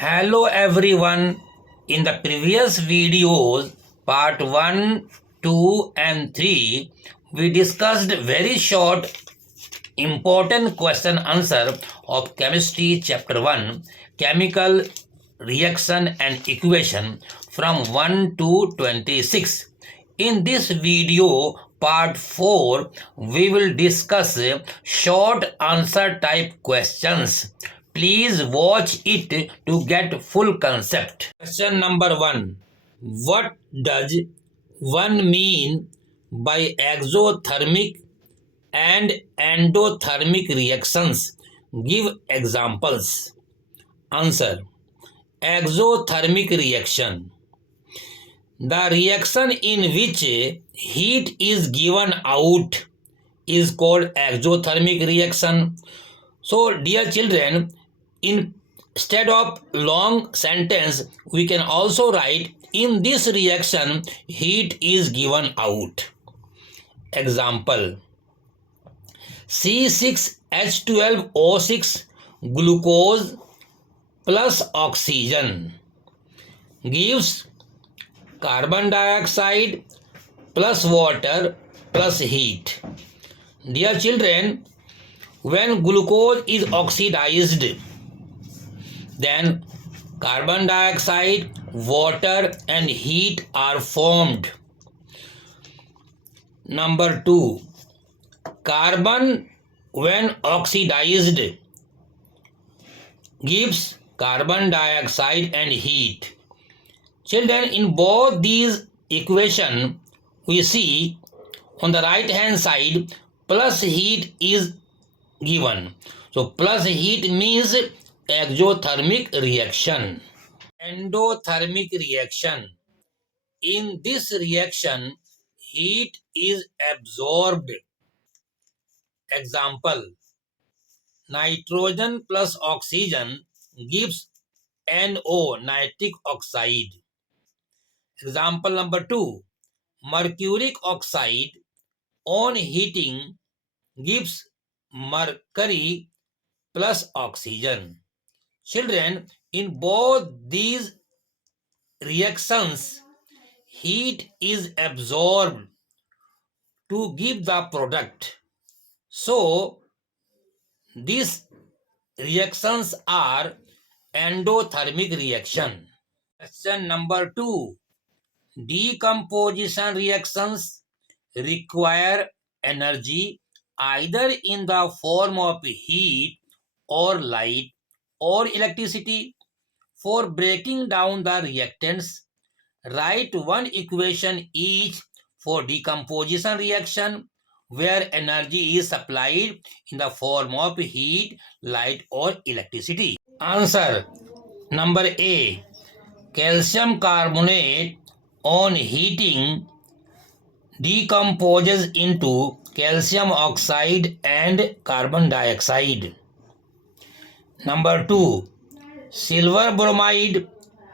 Hello everyone. In the previous videos, part 1, 2 and 3, we discussed very short important question answer of chemistry chapter 1, chemical reaction and equation from 1 to 26. In this video part 4 we will discuss short answer type questions. Please watch it to get full concept. Question number 1. What does one mean by exothermic and endothermic reactions? Give examples. Answer. Exothermic reaction. The reaction in which heat is given out is called exothermic reaction. So, dear children, instead of long sentence, we can also write in this reaction heat is given out. Example. C6H12O6 glucose plus oxygen gives carbon dioxide plus water plus heat. Dear children, when glucose is oxidized, then carbon dioxide, water and heat are formed. Number 2, carbon when oxidized gives carbon dioxide and heat. Children, in both these equations, we see on the right hand side plus heat is given. So plus heat means exothermic reaction. Endothermic reaction. In this reaction, heat is absorbed. Example, nitrogen plus oxygen gives NO, nitric oxide. Example number 2, mercuric oxide on heating gives mercury plus oxygen. Children, in both these reactions, heat is absorbed to give the product. So, these reactions are endothermic reaction. Question number 2. Decomposition reactions require energy either in the form of heat or light or electricity. For breaking down the reactants, write one equation each for decomposition reaction where energy is supplied in the form of heat, light or electricity. Answer. Number A. Calcium carbonate on heating decomposes into calcium oxide and carbon dioxide. Number 2. Silver bromide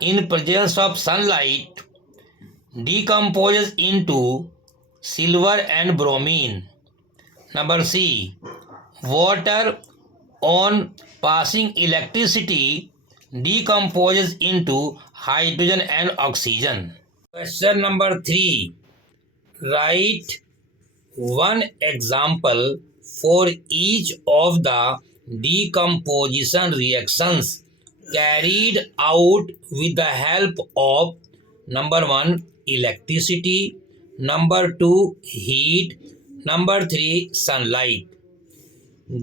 in presence of sunlight decomposes into silver and bromine. Number C. Water on passing electricity decomposes into hydrogen and oxygen. Question number 3. Write one example for each of the decomposition reactions carried out with the help of number 1 electricity, number 2 heat, number 3 sunlight.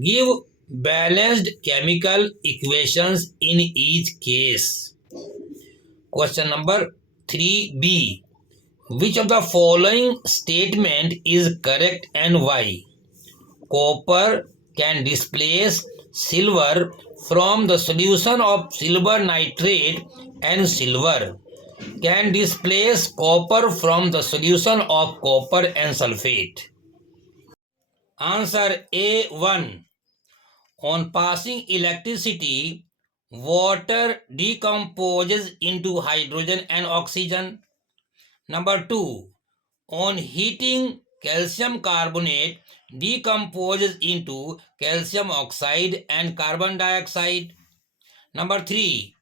Give balanced chemical equations in each case. Question number 3b. Which of the following statement is correct and why? Copper can displace silver from the solution of silver nitrate and silver can displace copper from the solution of copper and sulfate. Answer A1. On passing electricity, water decomposes into hydrogen and oxygen. Number 2. On heating, calcium carbonate decomposes into calcium oxide and carbon dioxide. Number 3.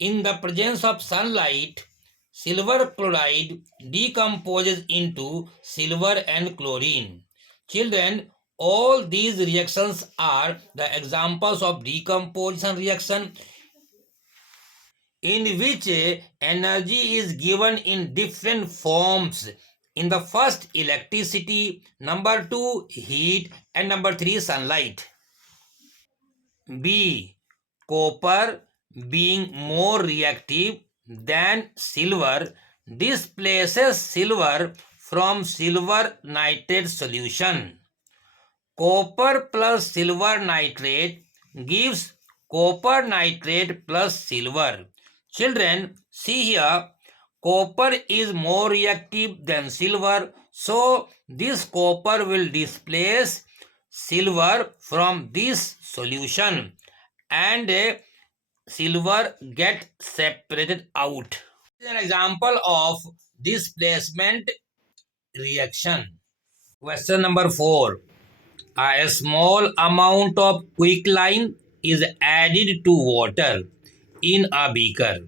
In the presence of sunlight, silver chloride decomposes into silver and chlorine. Children, all these reactions are the examples of decomposition reaction in which energy is given in different forms. In the first, electricity, number 2, heat, and number 3, sunlight. B. Copper being more reactive than silver displaces silver from silver nitrate solution. Copper plus silver nitrate gives copper nitrate plus silver. Children, see here, copper is more reactive than silver, so this copper will displace silver from this solution and silver get separated out. This is an example of displacement reaction. Question number 4. A small amount of quicklime is added to water in a beaker.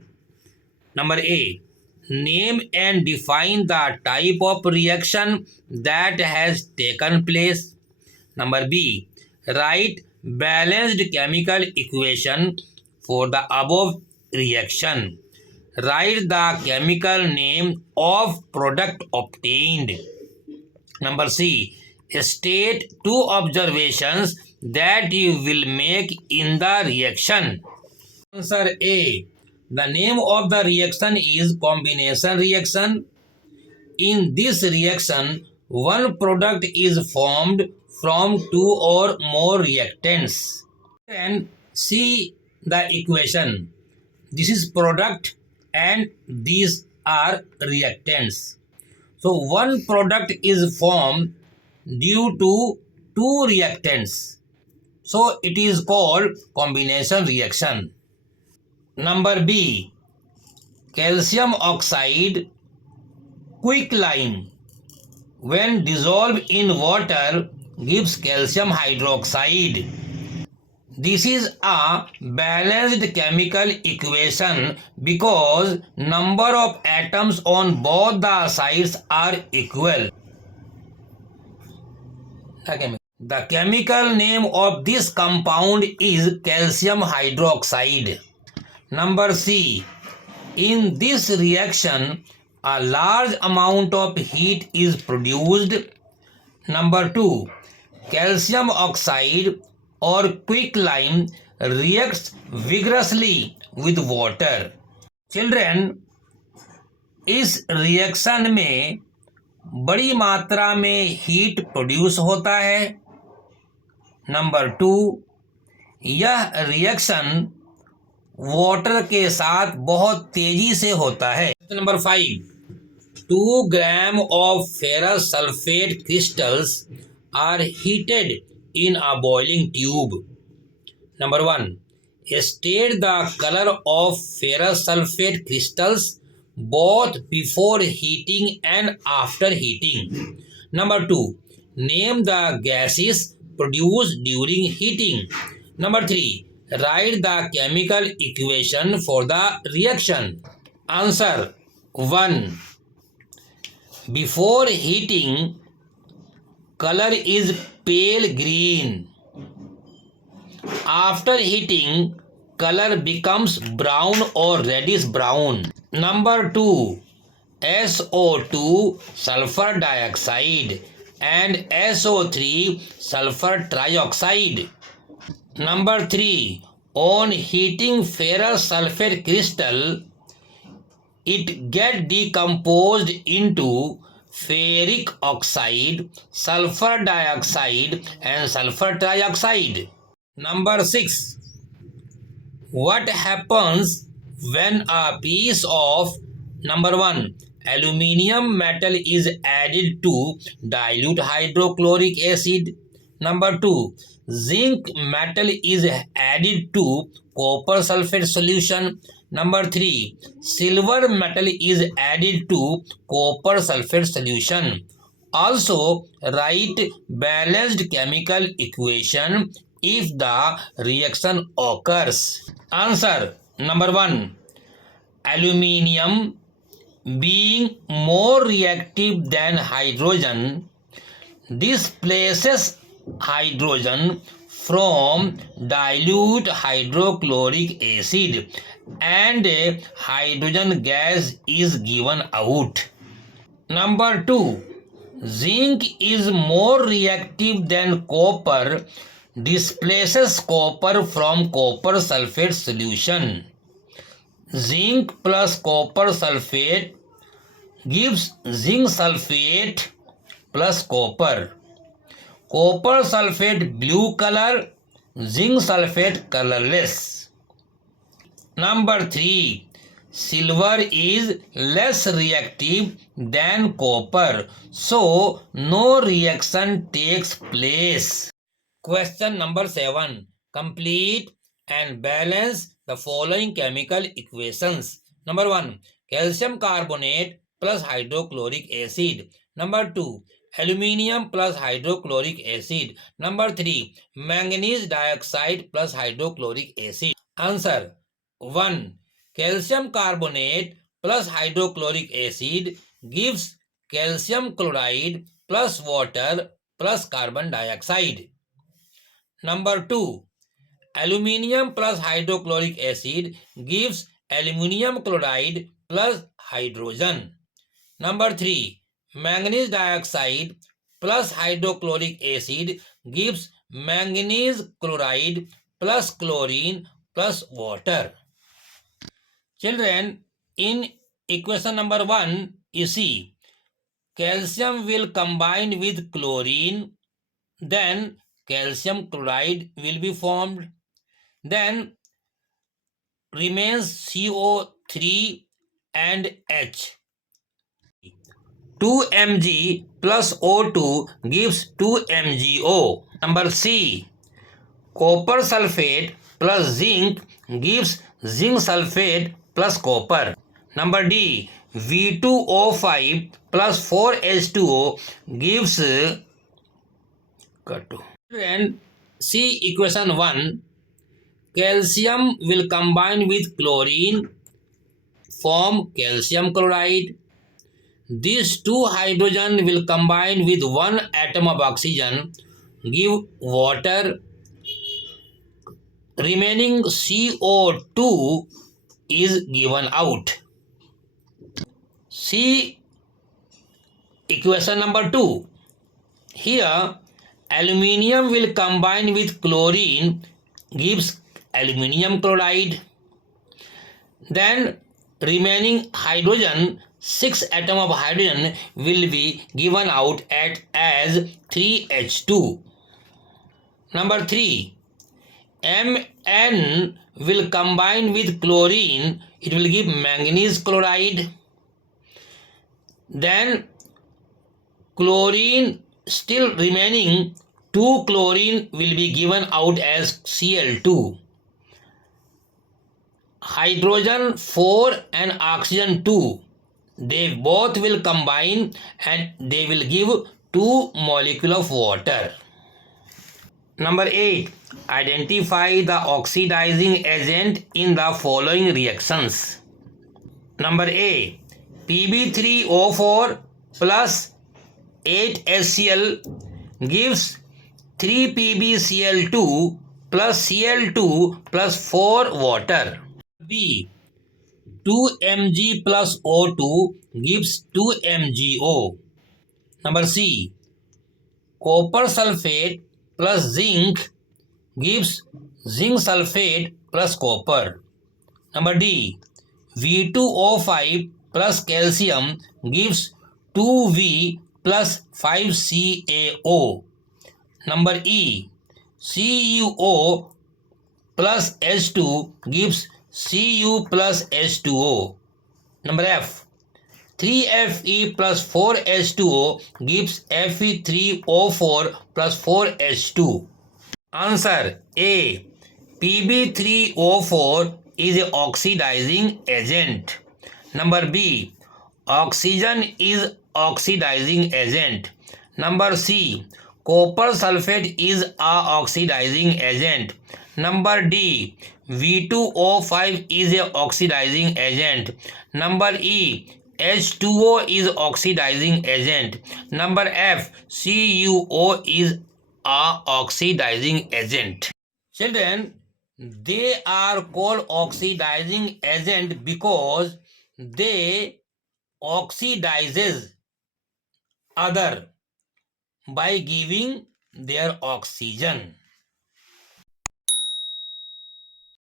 Number A. Name and define the type of reaction that has taken place. Number B. Write balanced chemical equation for the above reaction. Write the chemical name of product obtained. Number C. State 2 observations that you will make in the reaction. Answer A. The name of the reaction is combination reaction. In this reaction, one product is formed from 2 or more reactants. And see the equation. This is product and these are reactants. So one product is formed due to 2 reactants. So it is called combination reaction. Number B. Calcium oxide quicklime when dissolved in water gives calcium hydroxide. This is a balanced chemical equation because number of atoms on both the sides are equal. The chemical name of this compound is calcium hydroxide. Number C. In this reaction, a large amount of heat is produced. Number 2. Calcium oxide or quicklime reacts vigorously with water. Children, इस reaction में बड़ी मात्रा में heat produce होता है. Number 2, यह reaction water के साथ बहुत तेजी से होता है. Number 5. 2 grams of ferrous sulfate crystals are heated in a boiling tube. Number 1. State the color of ferrous sulfate crystals both before heating and after heating. Number 2. Name the gases produced during heating. Number 3. Write the chemical equation for the reaction. Answer 1. Before heating, color is pale green. After heating, color becomes brown or reddish brown. Number 2. SO2 sulfur dioxide and SO3 sulfur trioxide. Number 3. On heating ferrous sulfate crystal, it get decomposed into ferric oxide, sulfur dioxide and sulfur trioxide. Number 6. What happens when a piece of number 1. Aluminium metal is added to dilute hydrochloric acid? Number 2. Zinc metal is added to copper sulfate solution? Number 3. Silver metal is added to copper sulfate solution. Also, write balanced chemical equation if the reaction occurs. Answer number 1. Aluminium being more reactive than hydrogen displaces hydrogen from dilute hydrochloric acid and hydrogen gas is given out. Number 2. Zinc is more reactive than copper, displaces copper from copper sulfate solution. Zinc plus copper sulfate gives zinc sulfate plus copper. Copper sulfate blue color, zinc sulfate colorless. Number 3. Silver is less reactive than copper, so no reaction takes place. Question number 7. Complete and balance the following chemical equations. Number 1. Calcium carbonate plus hydrochloric acid. Number 2. Aluminium plus hydrochloric acid. Number 3. Manganese dioxide plus hydrochloric acid. Answer 1. Calcium carbonate plus hydrochloric acid gives calcium chloride plus water plus carbon dioxide. Number 2. Aluminium plus hydrochloric acid gives aluminium chloride plus hydrogen. Number 3. Manganese dioxide plus hydrochloric acid gives manganese chloride plus chlorine plus water. Children, in equation number 1, you see calcium will combine with chlorine, then calcium chloride will be formed, then remains CO3 and H. 2 Mg plus O2 gives 2 MgO. Number C. Copper sulfate plus zinc gives zinc sulfate plus copper. Number D. V2O5 plus 4H2O gives and see equation 1. Calcium will combine with chlorine, form calcium chloride. These two hydrogen will combine with one atom of oxygen, give water. Remaining CO2 is given out. See equation number 2. Here aluminium will combine with chlorine, gives aluminium chloride. Then remaining hydrogen, 6 atom of hydrogen will be given out as 3H2. Number 3. Mn will combine with chlorine, it will give manganese chloride. Then chlorine still remaining, 2 chlorine will be given out as Cl2. Hydrogen 4 and oxygen 2, they both will combine and they will give 2 molecule of water. Number 8. Identify the oxidizing agent in the following reactions. Number A. Pb3O4 plus 8HCl gives 3PbCl2 plus Cl2 plus 4 water. B. 2Mg plus O2 gives 2MgO. Number C. Copper sulfate plus zinc gives zinc sulfate plus copper. Number D. V2O5 plus calcium gives 2V plus 5CaO. Number E. CuO plus H2 gives Cu plus H2O. Number F. 3Fe plus 4H2O gives Fe3O4 plus 4H2. Answer A. Pb3O4 is an oxidizing agent. Number B. Oxygen is oxidizing agent. Number C. Copper sulfate is a oxidizing agent. Number D. V2O5 is a oxidizing agent. Number E, H2O is oxidizing agent. Number F, CuO is a oxidizing agent. Children, they are called oxidizing agent because they oxidizes other by giving their oxygen.